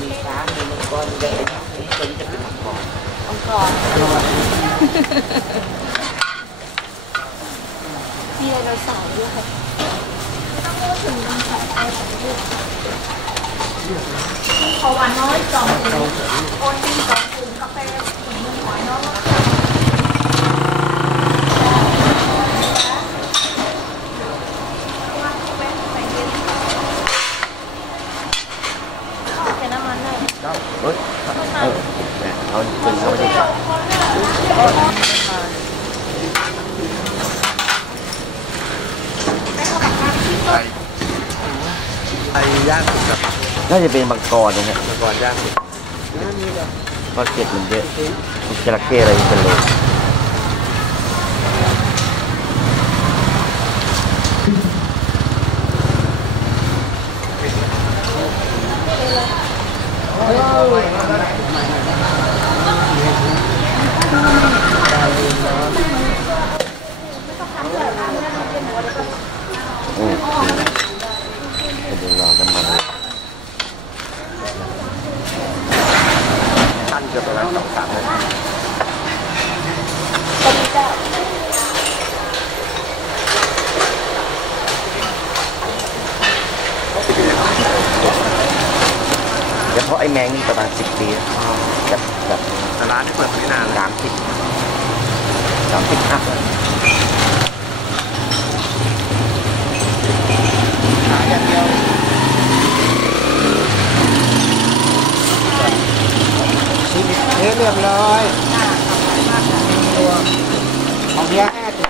มีช้างมีมังกรมีอะไรนี่ตัวนี้จะเป็นมังกรองค์กรมีไดโนเสาร์ด้วยต้องพูดถึงมันสายไอของลูกขอหวานน้อยสองถุงโอนตินสองถุงกาแฟถุงนึงหอยน้อยเป็นน้ำมัน เข้าเฮ้ยเออเนี่ยเขาเป็นเขาไม่ได้จับไอ้ย่างสุดครับน่าจะเป็นบังกรนะฮะบังกรย่างสุกเพราะเกล็ดมันเยอะจระเข้อะไรเป็นเลย อืมเป็นเดือดน้ำมันตั้นเกือบประมาณสองสามนาที เฉพาะไอ้แมงนี่ประมาณสิบปีแล้วแบบแบบแต่ร้านที่เปิดไม่นานสามสิบสามสิบอัพแล้วขายอย่างเดียวเรียบร้อยตัวของเพียแค่ตัว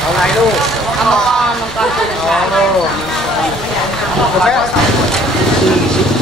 เอาไรลูกเอามังกรมังกรคืออ๋อ ลูกผมแค่สี่สิบ